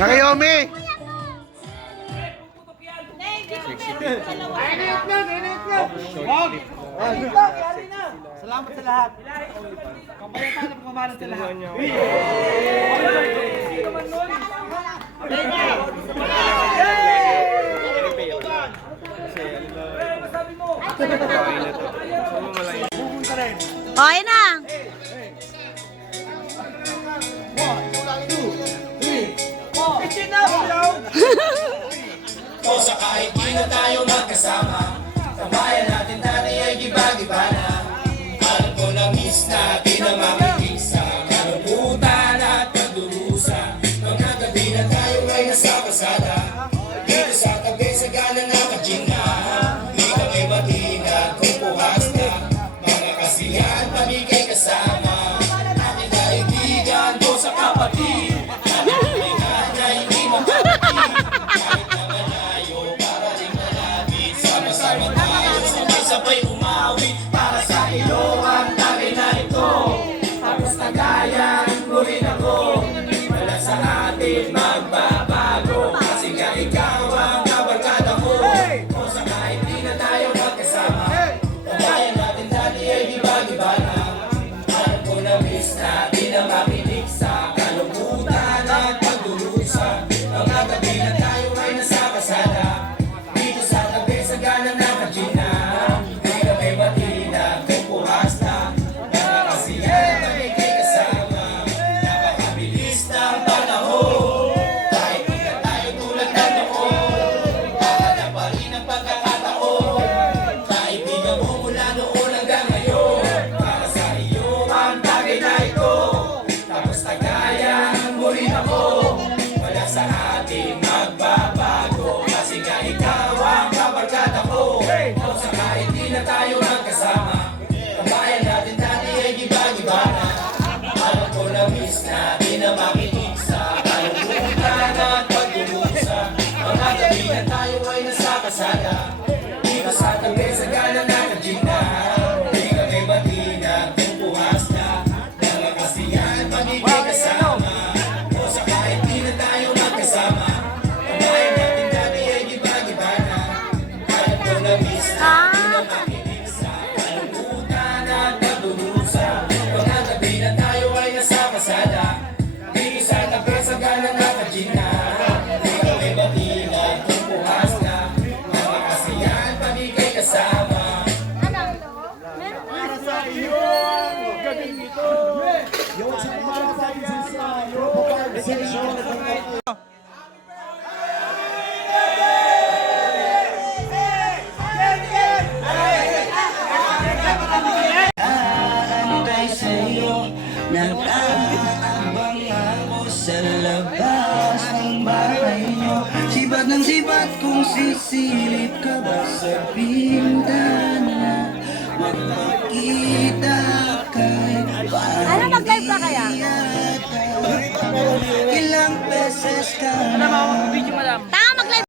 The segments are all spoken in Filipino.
Nakayomi! Salamat sa lahat. Kapayapaan na pagmamahalan sa lahat. Okay na. O sa kahit di na tayo magkasama, tambayan natin dati ay giba-giba na. Alam ko na miss natin ang makinig sa kalungkutan at pagdurusa. Mga gabi na tayo ay nasa pasada, dito sa tabi sa gana na kajina. Di kami matinag kung puhas na, mga kasiyahan pamigay kasama. Aking kaibigan ko sa kapatid, kaibigan na hindi makapatid. Sabay umawit para sa iyo ang tagay na ito. Tapos nagayan mo rin ako, wala sa atin magbabago. Kasi nga ikaw ang kabarkada ko. O sa kahit di na tayo magkasama, tambayan natin dati ay giba-giba na. Alam ko na miss natin ang makinig sa kalungkutan at pagdurusa. Mga gabi na tayo ay nasa kasada, dito sa tabi sa gana na kajina. Sa atin magbabago, kasi nga ikaw ang kabarkada ko. O sa kahit di na tayo magkasama, tambayan natin dati ay giba-giba na. Alam ko na miss natin na makinig sa kalungkutan at pagdurusa. Mga gabi na tayo ay nasa kasada, dito sa tabi sa gana na kajina. Di kami matinag kung puhas na, mga kasiyahan pamigay kasama. Nag-aabang ako sa labas ng bahay nyo. Sibat ng sibat kung sisilip ka ba sa bintana. Magpakita kay Ano, mag-live ba kaya? Ilang beses ka na Tama, mag-live.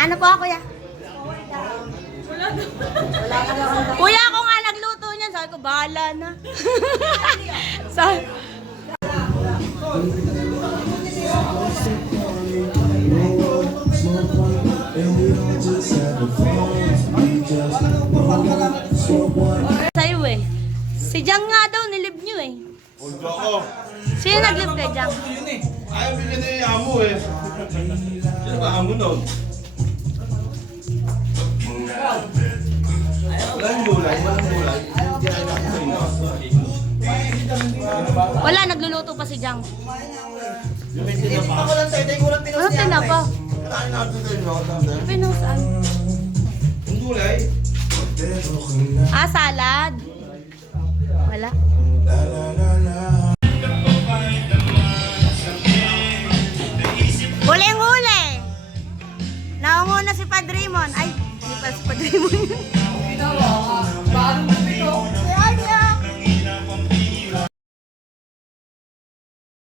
Ano po ako, kuya? Kuya, ako nga nagluto niyan. Sabi ko, bahala na. Sabi, sa'yo eh. Si Jang nga daw, nilib niyo eh. Huwag ako. Sino naglib kay Jang? Ayaw bigyan na yung amo eh. Sino ba amo nun? Walang gulay, walang gulay. Wala, nagluluto pa si Jang. Tinitikman ko lang sa'yo, tayo kulang pinos Ano niya. tinapa? Kailangan natin din, no? Tanda. Pinusan. Ang gulay? Ah, salad. Wala. Huling-huli. Naunguna si Padrimon. Ay, hindi pa si Padrimon.